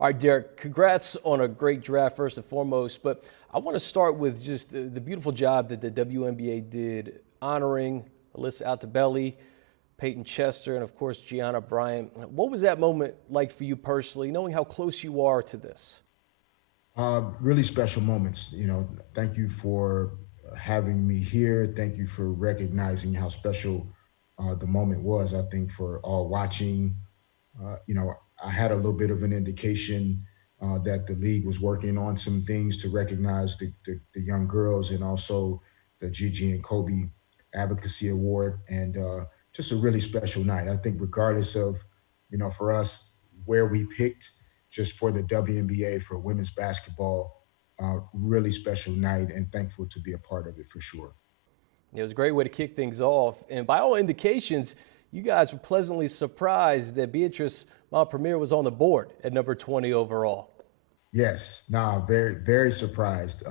All right, Derek, congrats on a great draft first and foremost, but I want to start with just the beautiful job that the WNBA did honoring Alyssa Altobelli, Peyton Chester, and of course, Gianna Bryant. What was that moment like for you personally, knowing how close you are to this? Really special moments. Thank you for having me here. Thank you for recognizing how special the moment was. I think for all watching, you know, I had a little bit of an indication that the league was working on some things to recognize the young girls and also the Gigi and Kobe Advocacy Award and just a really special night. I think regardless of, for us, where we picked just for the WNBA for women's basketball, really special night and thankful to be a part of it for sure. It was a great way to kick things off. And by all indications, you guys were pleasantly surprised that Beatrice Mompremier was on the board at number 20 overall. Yes, very, very surprised.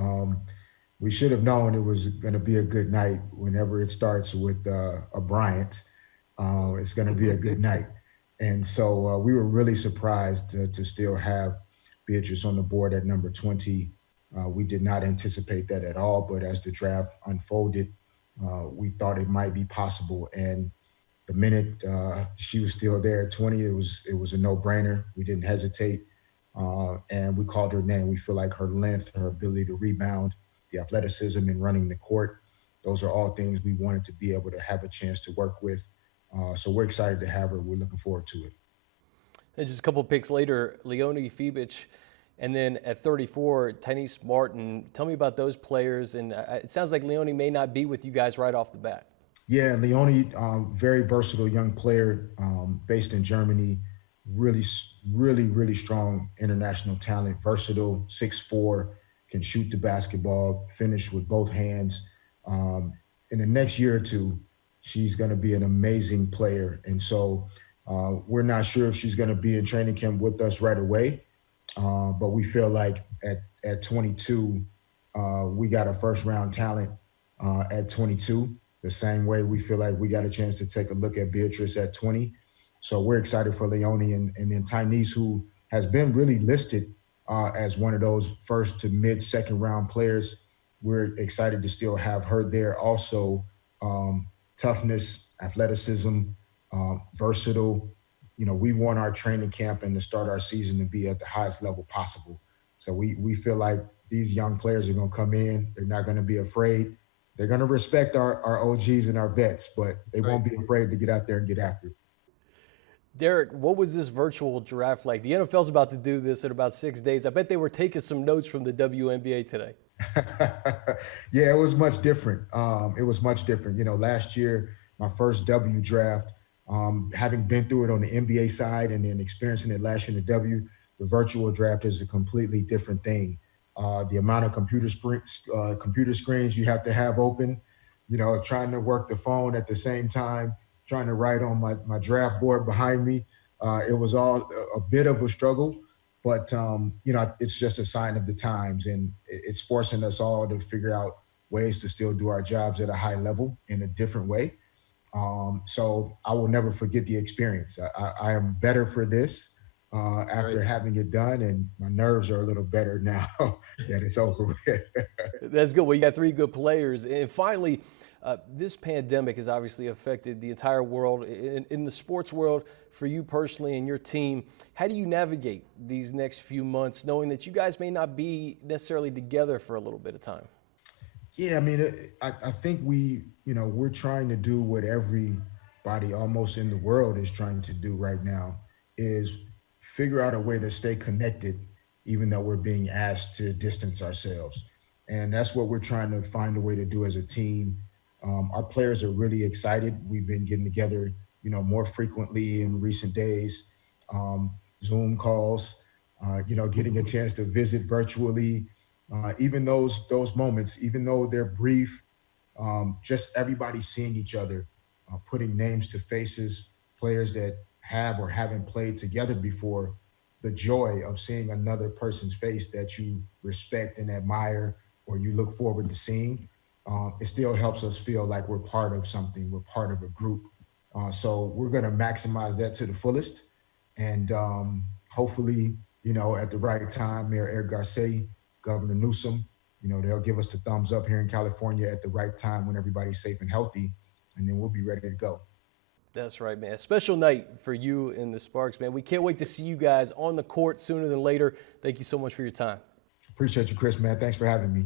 We should have known it was going to be a good night whenever it starts with a Bryant. It's going to be a good night. And so we were really surprised to still have Beatrice on the board at number 20. We did not anticipate that at all, but as the draft unfolded, we thought it might be possible. And the minute she was still there at 20, it was a no-brainer. We didn't hesitate, and we called her name. We feel like her length, her ability to rebound, the athleticism in running the court, those are all things we wanted to be able to have a chance to work with. So we're excited to have her. We're looking forward to it. And just a couple of picks later, Leonie Fee, and then at 34, Tyneese Martin. Tell me about those players. And it sounds like Leonie may not be with you guys right off the bat. Yeah, Leonie, very versatile young player, based in Germany. Really, really, really strong international talent. Versatile, 6'4", can shoot the basketball, finish with both hands. In the next year or two, she's going to be an amazing player. And so we're not sure if she's going to be in training camp with us right away. But we feel like at 22, we got a first round talent at 22. The same way we feel like we got a chance to take a look at Beatrice at 20. So we're excited for Leonie and then Tyneese, who has been really listed as one of those first to mid second round players. We're excited to still have her there. Also, toughness, athleticism, versatile. We want our training camp and to start our season to be at the highest level possible. So we feel like these young players are going to come in. They're not going to be afraid. They're going to respect our OGs and our vets, but they won't be afraid to get out there and get after it. Derek, what was this virtual draft like? The NFL's about to do this in about 6 days. I bet they were taking some notes from the WNBA today. Yeah, it was much different. It was much different. Last year, my first W draft, having been through it on the NBA side and then experiencing it last year in the W, the virtual draft is a completely different thing. The amount of computer screens you have to have open, trying to work the phone at the same time, trying to write on my draft board behind me. It was all a bit of a struggle, but it's just a sign of the times, and it's forcing us all to figure out ways to still do our jobs at a high level in a different way. So I will never forget the experience. I am better for this after having it done, and my nerves are a little better now that it's over with. That's good. Well, you got three good players. And finally, this pandemic has obviously affected the entire world. In the sports world, for you personally and your team, how do you navigate these next few months, knowing that you guys may not be necessarily together for a little bit of time? Yeah, I mean, I think we're trying to do what everybody almost in the world is trying to do right now, is figure out a way to stay connected, even though we're being asked to distance ourselves. And that's what we're trying to find a way to do as a team. Our players are really excited. We've been getting together, more frequently in recent days, Zoom calls, getting a chance to visit virtually. Even those moments, even though they're brief, just everybody seeing each other, putting names to faces, players that have or haven't played together before, the joy of seeing another person's face that you respect and admire or you look forward to seeing, it still helps us feel like we're part of something, we're part of a group. So we're going to maximize that to the fullest. And hopefully at the right time, Mayor Eric Garcetti, Governor Newsom, they'll give us the thumbs up here in California at the right time when everybody's safe and healthy, and then we'll be ready to go. That's right, man. A special night for you and the Sparks, man. We can't wait to see you guys on the court sooner than later. Thank you so much for your time. Appreciate you, Chris, man. Thanks for having me.